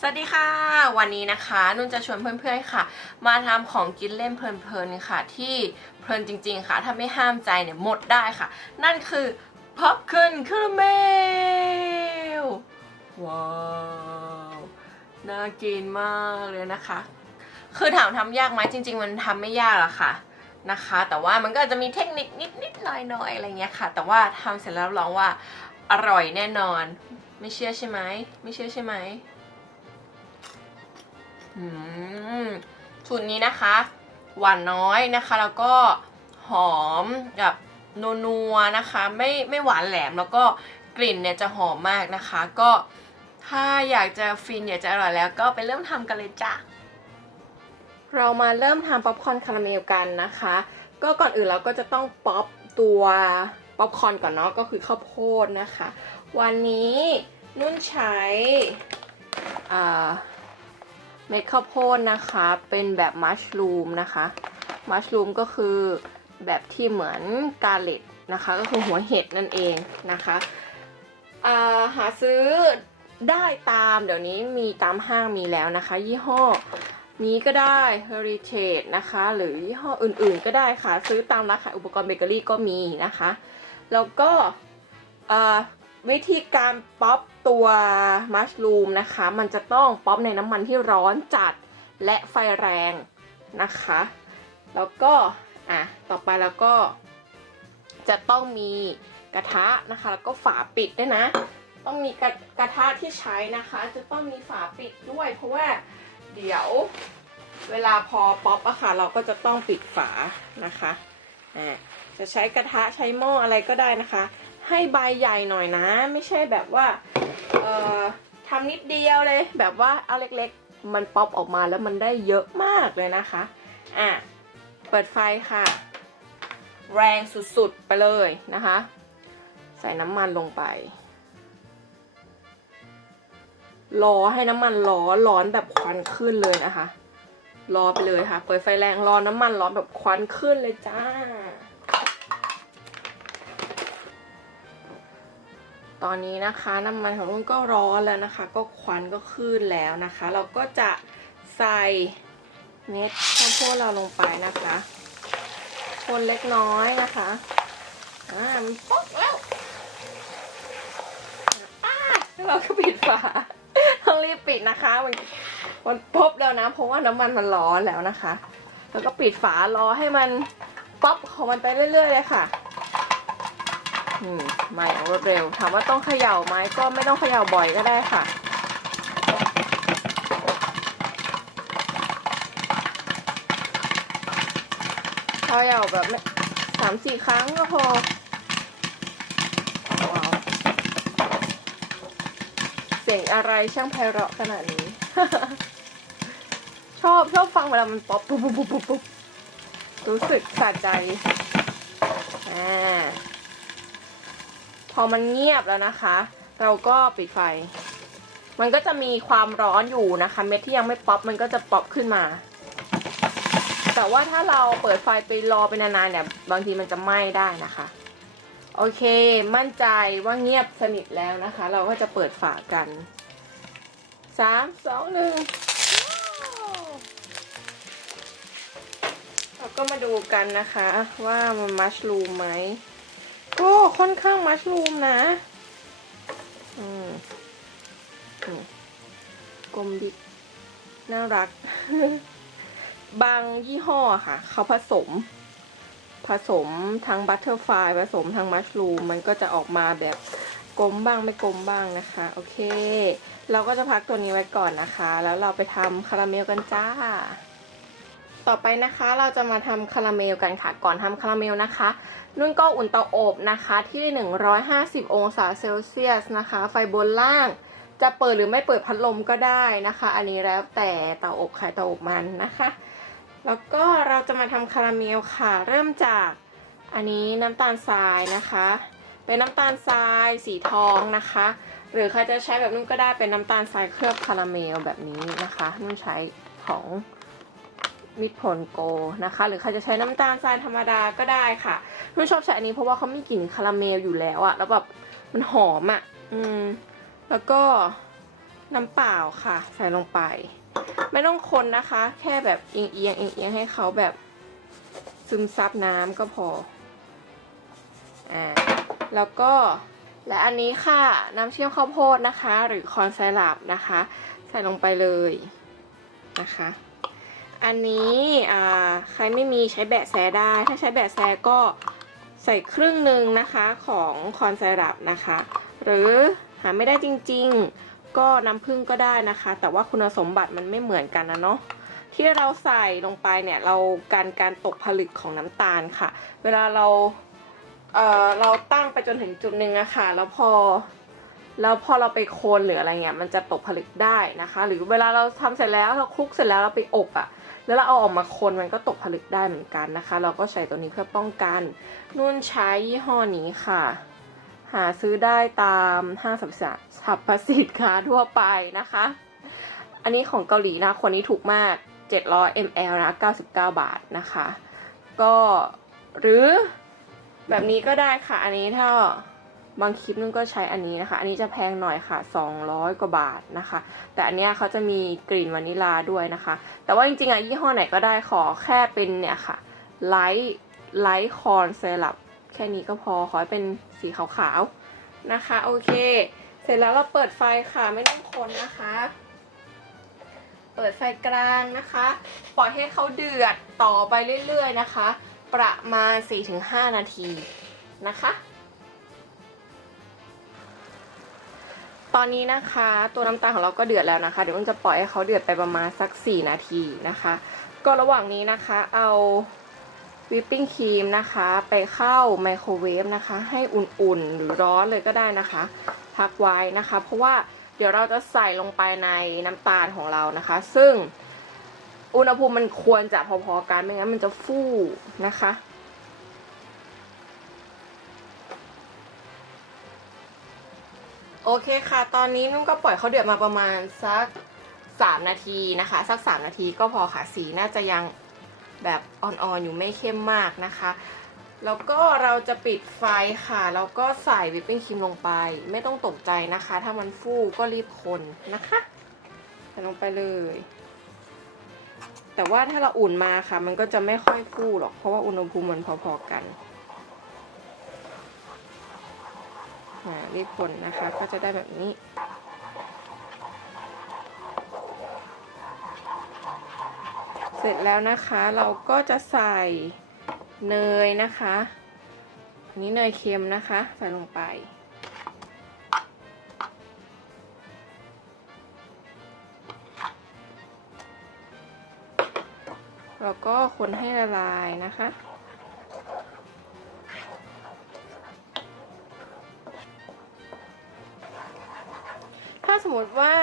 สวัสดีค่ะ วันนี้นะคะนุ่นจะชวนเพื่อนๆค่ะ มาทำของกินเล่นเพลินๆค่ะ ที่เพลินจริง ๆ ค่ะ ถ้าไม่ห้ามใจเนี่ยหมดได้ค่ะ นั่นคือพับขึ้นคาราเมลว้าวน่ากินมากเลยนะคะ คือถามทำยากไหมจริง ๆ มันทำไม่ยากหรอกค่ะนะคะ แต่ว่ามันก็จะมีเทคนิคนิดๆหน่อยๆอะไรเงี้ยค่ะ แต่ว่าทำเสร็จแล้วรับรองว่าอร่อยแน่นอน ไม่เชื่อใช่ไหมไม่เชื่อใช่ไหม สูตรนี้นะคะ หวานน้อยนะคะ แล้วก็หอมแบบนัวๆนะคะ ไม่ไม่หวานแหลมแล้วก็กลิ่นเนี่ยจะหอมมากนะคะ ก็ถ้าอยากจะฟินอยากจะอร่อยแล้วก็ไปเริ่มทำกันเลยจ้ะเรามาเริ่มทำป๊อปคอร์นคาราเมลกันนะคะ ก็ก่อนอื่นเราก็จะต้องป๊อปตัวป๊อปคอร์นก่อนเนาะก็คือข้าวโพดนะคะ วันนี้นุ่นใช้อ่า เม็ดข้าวโพดนะคะ เป็นแบบมัชรูมนะคะ มัชรูมก็คือแบบที่เหมือนกาเล็ตนะคะ ก็คือหัวเห็ดนั่นเองนะคะาหาซื้อได้ตามเดี๋ยวนี้มีตามห้างมีแล้วนะคะ ยี่ห้อนี้ก็ได้ Heritage นะคะ หรือยี่ห้ออื่นๆก็ได้ค่ะ ซื้อตามร้านขายอุปกรณ์เบเกอรี่ก็มีนะคะ แล้วก็อ่า วิธีการป๊อปตัวมัชรูมนะคะ มันจะต้องป๊อปในน้ำมันที่ร้อนจัดและไฟแรงนะคะ แล้วก็อะต่อไปแล้วก็ จะต้องมีกระทะนะคะ แล้วก็ฝาปิดด้วยนะ ต้องมีกระกระทะที่ใช้นะคะ จะต้องมีฝาปิดด้วย เพราะว่าเดี๋ยวเวลาพอป๊อปอะค่ะ เราก็จะต้องปิดฝานะคะอะจะใช้กระทะใช้หม้ออะไรก็ได้นะคะ ให้ใบใหญ่หน่อยนะ ไม่ใช่แบบว่าเอ่อทำนิดเดียวเลย แบบว่าเอาเล็กๆ มันป๊อปออกมาแล้วมันได้เยอะมากเลยนะคะ อะ เปิดไฟค่ะ แรงสุดๆ ไปเลยนะคะ ใส่น้ำมันลงไป รอให้น้ำมันร้อนร้อนแบบควันขึ้นเลยนะคะ รอไปเลยค่ะ เปิดไฟแรงรอน้ำมันร้อนแบบควันขึ้นเลยจ้า ตอนนี้นะคะ น้ำมันของนุ่นก็ร้อนแล้วนะคะ ก็ควันก็ขึ้นแล้วนะคะ เราก็จะใส่เม็ดข้าวโพดเราลงไปนะคะ คนเล็กน้อยนะคะอ่ามันป๊อกแล้วอ่าแล้วเราก็ปิดฝาต้องรีบปิดนะคะมันมันป๊อปแล้วนะเพราะว่าน้ำมันมันร้อนแล้วนะคะ แล้วก็ปิดฝารอให้มันป๊อปของมันไปเรื่อย ๆ เลยค่ะ มาอย่างรวดเร็ว ถามว่าต้องเขย่าไหมก็ไม่ต้องเขย่าบ่อยก็ได้ค่ะ เขย่าแบบสามสี่ครั้งก็พอเสียงอะไรช่างไพเราะขนาดนี้ ชอบชอบฟังเวลามันป๊อปปุ๊บปุ๊บปุ๊บปุ๊บปุ๊บรู้สึกสะใจอ่า พอมันเงียบแล้วนะคะ เราก็ปิดไฟ มันก็จะมีความร้อนอยู่นะคะ เม็ดที่ยังไม่ป๊อปมันก็จะป๊อปขึ้นมา แต่ว่าถ้าเราเปิดไฟไปรอไปนานๆเนี่ย บางทีมันจะไหม้ได้นะคะ โอเค มั่นใจว่าเงียบสนิทแล้วนะคะ เราก็จะเปิดฝากันสามสองหนึ่งเราก็มาดูกันนะคะว่ามันมัชรูมไหม ก็ค่อนข้างมัชรูมนะอืมอืมกลมดิกน่ารัก บางยี่ห้อค่ะ เขาผสม ผสมทั้งบัตเตอร์ฟลายผสมทั้งมัชรูม มันก็จะออกมาแบบกลมบ้างไม่กลมบ้างนะคะ โอเค เราก็จะพักตัวนี้ไว้ก่อนนะคะ แล้วเราไปทำคาราเมลกันจ้า ต่อไปนะคะเราจะมาทำคาราเมลกันค่ะ ก่อนทำคาราเมลนะคะ นุ่นก็อุ่นเตาอบนะคะที่ 150 องศาเซลเซียสนะคะ ไฟบนล่างจะเปิดหรือไม่เปิดพัดลมก็ได้นะคะ อันนี้แล้วแต่เตาอบใครเตาอบมันนะคะ แล้วก็เราจะมาทำคาราเมลค่ะ เริ่มจากอันนี้น้ำตาลทรายนะคะ เป็นน้ำตาลทรายสีทองนะคะ หรือใครจะใช้แบบนุ่นก็ได้เป็นน้ำตาลทรายเคลือบคาราเมลแบบนี้นะคะ นุ่นใช้ของ มิตรผลโกนะคะ หรือใครจะใช้น้ำตาลทรายธรรมดาก็ได้ค่ะนุ่นชอบใช้อันนี้เพราะว่าเขามีกลิ่นคาราเมลอยู่แล้วอะแล้วแบบมันหอมอะอืมแล้วก็น้ำเปล่าค่ะ ใส่ลงไป ไม่ต้องคนนะคะ แค่แบบเอียงเอียงเอียงเอียงให้เขาแบบซึมซับน้ำก็พออ่าแล้วก็และอันนี้ค่ะน้ำเชื่อมข้าวโพดนะคะ หรือคอนไซรัปนะคะ ใส่ลงไปเลยนะคะ อันนี้อ่าใครไม่มีใช้แบะแซได้ ถ้าใช้แบะแซก็ใส่ครึ่งหนึ่งนะคะของคอนไซรัปนะคะ หรือหาไม่ได้จริงๆ ก็น้ำผึ้งก็ได้นะคะ แต่ว่าคุณสมบัติมันไม่เหมือนกันนะเนาะที่เราใส่ลงไปเนี่ยเราการการตกผลึกของน้ำตาลค่ะ เวลาเราเอ่อเราตั้งไปจนถึงจุดหนึ่งอะค่ะ แล้วพอแล้วพอเราไปโคนหรืออะไรเงี้ยมันจะตกผลึกได้นะคะ หรือเวลาเราทำเสร็จแล้วเราคลุกเสร็จแล้วเราไปอบอะ แล้วเราเอาออกมาคนมันก็ตกผลึกได้เหมือนกันนะคะ เราก็ใช้ตัวนี้เพื่อป้องกันนุ่นใช้ยี่ห้อนี้ค่ะ หาซื้อได้ตามห้างสรรพสินค้าทั่วไปนะคะ อันนี้ของเกาหลีนะคนนี้ถูกมาก 700 ml นะ 99 บาทนะคะ ก็หรือแบบนี้ก็ได้ค่ะ อันนี้ถ้า บางคลิปนึงก็ใช้อันนี้นะคะ อันนี้จะแพงหน่อยค่ะ 200 กว่าบาทนะคะ แต่อันเนี้ยเขาจะมีกลิ่นวานิลาด้วยนะคะ แต่ว่าจริงๆอะยี่ห้อไหนก็ได้ขอแค่เป็นเนี่ยค่ะไลท์ไลท์คอนเซรัปแค่นี้ก็พอขอให้เป็นสีขาวๆนะคะ โอเค เสร็จแล้วเราเปิดไฟค่ะไม่ต้องคนนะคะ เปิดไฟกลางนะคะ ปล่อยให้เขาเดือดต่อไปเรื่อยๆนะคะ ประมาณ 4-5 นาทีนะคะ ตอนนี้นะคะตัวน้ำตาลของเราก็เดือดแล้วนะคะ เดี๋ยวมันจะปล่อยให้เขาเดือดไปประมาณสัก 4 นาทีนะคะ ก็ระหว่างนี้นะคะเอาวิปปิ้งครีมนะคะ ไปเข้าไมโครเวฟนะคะ ให้อุ่นๆ หรือร้อนเลยก็ได้นะคะ พักไว้นะคะ เพราะว่าเดี๋ยวเราจะใส่ลงไปในน้ำตาลของเรานะคะ ซึ่งอุณหภูมิมันควรจะพอๆกันไม่งั้นมันจะฟู่นะคะ โอเคค่ะ ตอนนี้นุ่นก็ปล่อยเขาเดือดมาประมาณสัก 3 นาทีนะคะ สัก 3 นาทีก็พอค่ะสีน่าจะยังแบบอ่อนๆอยู่ไม่เข้มมากนะคะ แล้วก็เราจะปิดไฟค่ะ แล้วก็ใส่วิปปิ้งครีมลงไป ไม่ต้องตกใจนะคะ ถ้ามันฟูก็รีบคนนะคะใส่ลงไปเลย แต่ว่าถ้าเราอุ่นมาค่ะ มันก็จะไม่ค่อยฟูหรอก เพราะว่าอุณหภูมิมันพอๆกัน รีบคนนะคะ ก็จะได้แบบนี้ เสร็จแล้วนะคะเราก็จะใส่เนยนะคะอันนี้เนยเค็มนะคะ ใส่ลงไป แล้วก็คนให้ละลายนะคะ สมมติว่า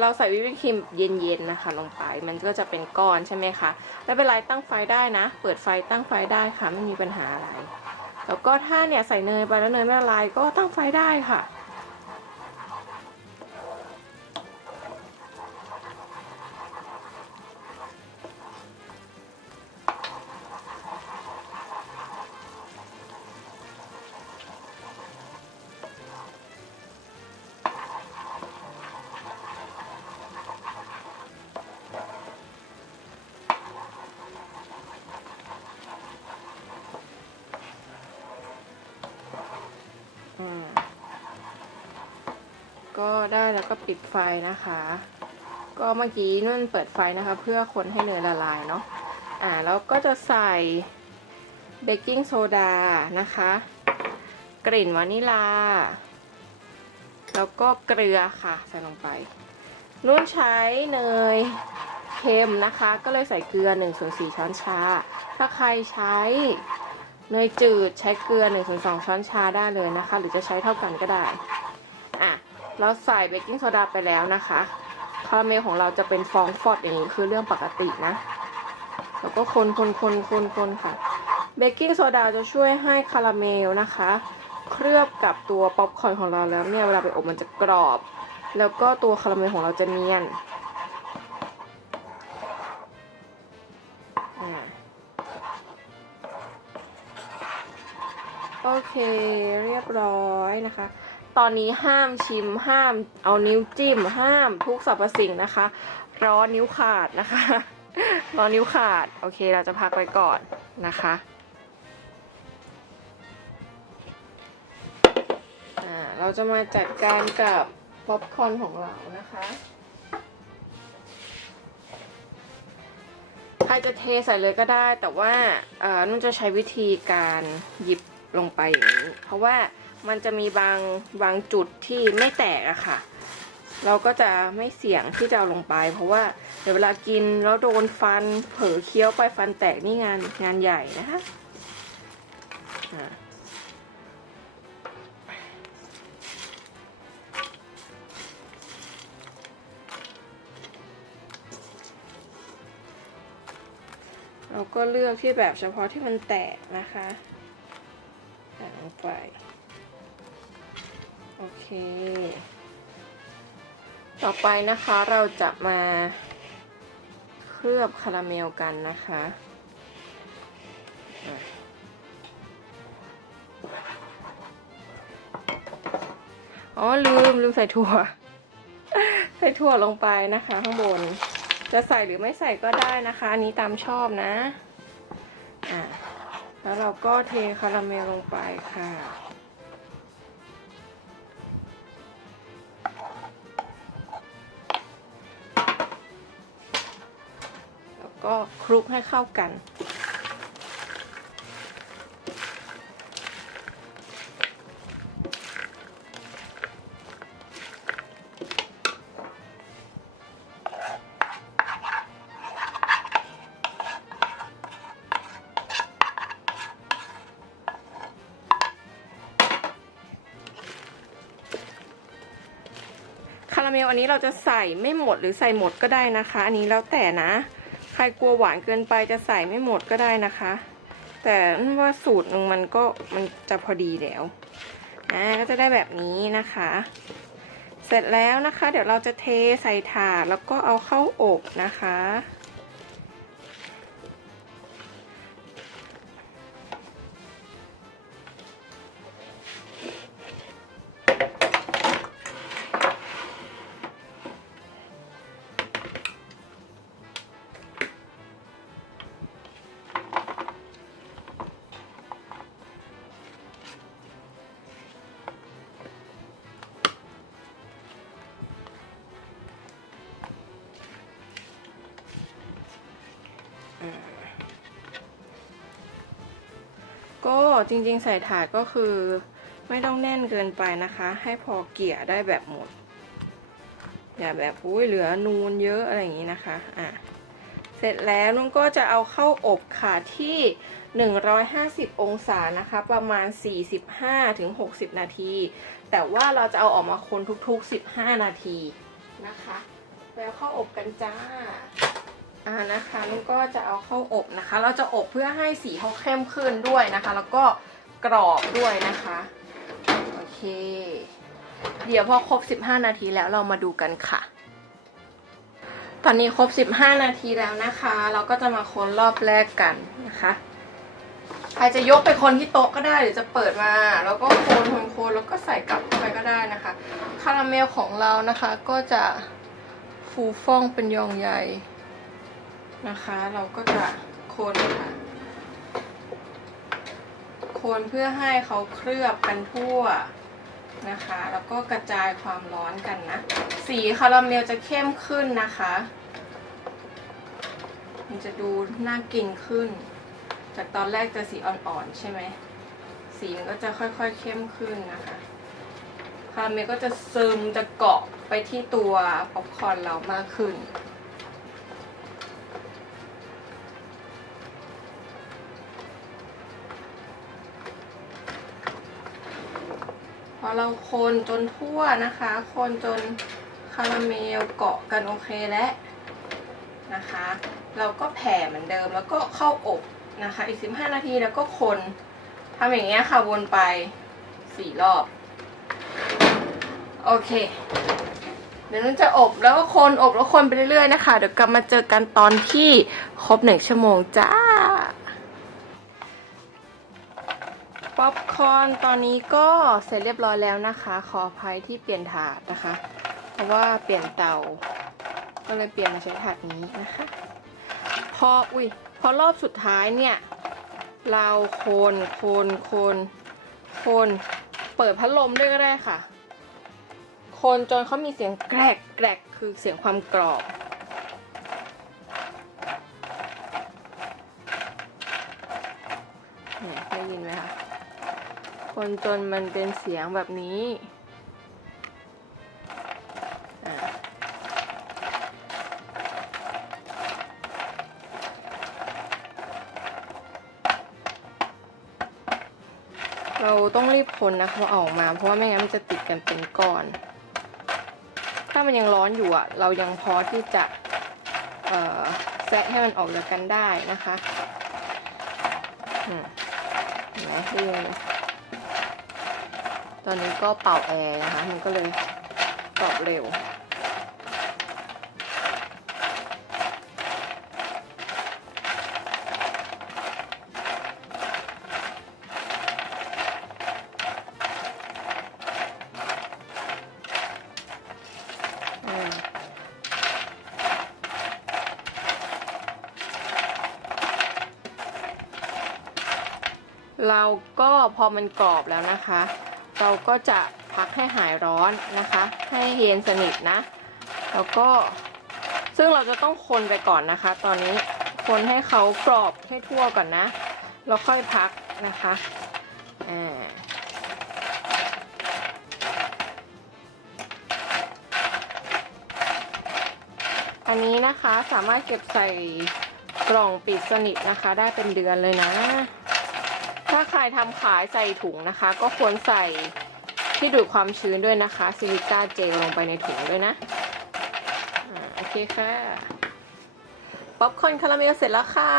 เราใส่วิปปิ้งครีมเย็นๆนะคะ ลงไปมันก็จะเป็นก้อนใช่ไหมคะไม่เป็นไรตั้งไฟได้นะ เปิดไฟตั้งไฟได้ค่ะไม่มีปัญหาอะไร แล้วก็ถ้าเนี่ยใส่เนยไปแล้วเนยไม่ละลายก็ตั้งไฟได้ค่ะ ก็ได้แล้วก็ปิดไฟนะคะ ก็เมื่อกี้นุ่นเปิดไฟนะคะ เพื่อคนให้เนยละลายเนาะอ่าแล้วก็จะใส่เบกกิ้งโซดานะคะ กลิ่นวานิลา แล้วก็เกลือค่ะ ใส่ลงไป นุ่นใช้เนยเค็มนะคะ ก็เลยใส่เกลือ1ส่วน4ช้อนชา ถ้าใครใช้เนยจืดใช้เกลือ1นส่วนสช้อนชาได้เลยนะคะ หรือจะใช้เท่ากันก็ได้ เราใส่เบกกิ้งโซดาไปแล้วนะคะคาราเมลของเราจะเป็นฟองฟอดอย่างนี้คือเรื่องปกตินะ แล้วก็คนคนคนคนคนค่ะ เบกกิ้งโซดาจะช่วยให้คาราเมลนะคะ เคลือบกับตัวป๊อปคอร์นของเราแล้วเนี่ยเวลาไปอบมันจะกรอบ แล้วก็ตัวคาราเมลของเราจะเนียนอ่าโอเคเรียบร้อยนะคะ ตอนนี้ห้ามชิมห้าม เอานิ้วจิ้ม ห้ามทุกสรรพสิ่งนะคะ ร้อนนิ้วขาดนะคะ ร้อนนิ้วขาด โอเคเราจะพักไว้ก่อนนะคะเราจะมาจัดการกับป๊อปคอนของเรานะคะ ใครจะเทใส่เลยก็ได้แต่ว่าเออนุ่นจะใช้วิธีการหยิบลงไปอย่างนี้ เพราะว่า มันจะมีบางบางจุดที่ไม่แตกอะค่ะ เราก็จะไม่เสี่ยงที่จะเอาลงไป เพราะว่าเดี๋ยวเวลากินแล้วโดนฟันเผลอเคี้ยวไปฟันแตกนี่งานงานใหญ่นะคะเราก็เลือกที่แบบเฉพาะที่มันแตกนะคะใส่ลงไป โอเค ต่อไปนะคะเราจะมาเคลือบคาราเมลกันนะคะอ๋อลืมลืมใส่ถั่ว ใส่ถั่วลงไปนะคะข้างบน จะใส่หรือไม่ใส่ก็ได้นะคะ อันนี้ตามชอบนะ อะแล้วเราก็เทคาราเมลลงไปค่ะ ก็คลุกให้เข้ากัน คาราเมลอันนี้เราจะใส่ไม่หมดหรือใส่หมดก็ได้นะคะ อันนี้แล้วแต่นะ รกลัวหวานเกินไปจะใส่ไม่หมดก็ได้นะคะ แต่ว่าสูตรหนึ่งมันก็มันจะพอดีแล้วนะก็จะได้แบบนี้นะคะ เสร็จแล้วนะคะ เดี๋ยวเราจะเทใส่ถาดแล้วก็เอาเข้าอบนะคะ ก็จริงๆใส่ถาดก็คือไม่ต้องแน่นเกินไปนะคะ ให้พอเกี่ยได้แบบหมด อย่าแบบอุ้ยเหลือนูนเยอะอะไรอย่างนี้นะคะอะเสร็จแล้วนุ่นก็จะเอาเข้าอบค่ะที่ 150 องศานะคะ ประมาณ 45-60 นาที แต่ว่าเราจะเอาออกมาคนทุกๆ 15 นาทีนะคะ แล้วเข้าอบกันจ้า อ่านะคะนุ่นก็จะเอาเข้าอบนะคะ เราจะอบเพื่อให้สีเขาเข้มขึ้นด้วยนะคะ แล้วก็กรอบด้วยนะคะโอเค เดี๋ยวพอครบ 15 นาทีแล้วเรามาดูกันค่ะ ตอนนี้ครบ 15 นาทีแล้วนะคะ เราก็จะมาคนรอบแรกกันนะคะใครจะยกไปคนที่โต๊ะก็ได้หรือจะเปิดมา แล้วก็โคนคนโคนแล้วก็ใส่กลับเข้าไปก็ได้นะคะคาราเมลของเรานะคะก็จะฟูฟ่องเป็นยองใหญ่ นะคะ เราก็จะคนค่ะ คนเพื่อให้เขาเคลือบกันทั่วนะคะ แล้วก็กระจายความร้อนกันนะ สีคาราเมลจะเข้มขึ้นนะคะ มันจะดูน่ากินขึ้น จากตอนแรกจะสีอ่อนๆใช่ไหม สีมันก็จะค่อยๆเข้มขึ้นนะคะคาราเมลก็จะซึมจะเกาะไปที่ตัวป๊อปคอร์นเรามากขึ้น เราคนจนทั่วนะคะ คนจนคาราเมลเกาะกันโอเคแล้วนะคะ เราก็แผ่เหมือนเดิมแล้วก็เข้าอบนะคะ อีก 15 นาทีแล้วก็คนทำอย่างเงี้ยค่ะวนไป 4 รอบ โอเค เดี๋ยวนุ่นจะอบแล้วก็คนอบแล้วคนไปเรื่อยๆนะคะ เดี๋ยวกลับมาเจอกันตอนที่ครบหนึ่งชั่วโมงจ้า ป๊อปคคนตอนนี้ก็เสร็จเรียบร้อยแล้วนะคะ ขออภัยที่เปลี่ยนถาดนะคะ เพราะว่าเปลี่ยนเตา ก็เลยเปลี่ยนมาใช้ถาดนี้นะคะ พออุ้ยพอรอบสุดท้ายเนี่ย เราโคนโคนโคนโคนเปิดพัดลมด้วยก็ได้ค่ะโคนจนเขามีเสียงแกรกแกรกคือเสียงความกรอบ คนจนมันเป็นเสียงแบบนี้เราต้องรีบคนนะคะเอาออกมา เพราะว่าไม่งั้นมันจะติดกันเป็นก้อน ถ้ามันยังร้อนอยู่อะ เรายังพอที่จะแซะให้มันออกจากกันได้นะคะ อืมเห็นไหมได้ยินไหมต อนนี้ก็เป่าแอร์นะคะ มันก็เลยตอบเร็ว เราก็พอมันกรอบแล้วนะคะ เราก็จะพักให้หายร้อนนะคะ ให้เย็นสนิทนะ แล้วก็ซึ่งเราจะต้องคนไปก่อนนะคะ ตอนนี้คนให้เขากรอบให้ทั่วก่อนนะ แล้วค่อยพักนะคะอ่าอันนี้นะคะสามารถเก็บใส่กล่องปิดสนิทนะคะ ได้เป็นเดือนเลยนะาใครทำขายใส่ถุงนะคะ ก็ควรใส่ที่ดูดความชื้นด้วยนะคะซิลิก้าเจลลงไปในถุงด้วยนะอ่าโอเคค่ะป๊อปคอนคาราเมลเสร็จแล้วค่ะ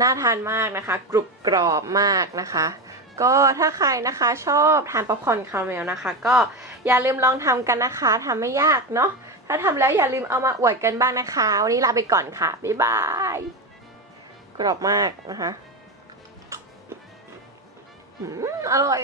น่าทานมากนะคะ กรุบกรอบมากนะคะ ก็ถ้าใครนะคะชอบทานป๊อปคอนคาราเมลนะคะ ก็อย่าลืมลองทำกันนะคะทำไม่ยากเนาะถ้าทำแล้วอย่าลืมเอามาอวดกันบ้างนะคะ วันนี้ลาไปก่อนค่ะ บ๊ายบาย กรอบมากนะคะ อร่อย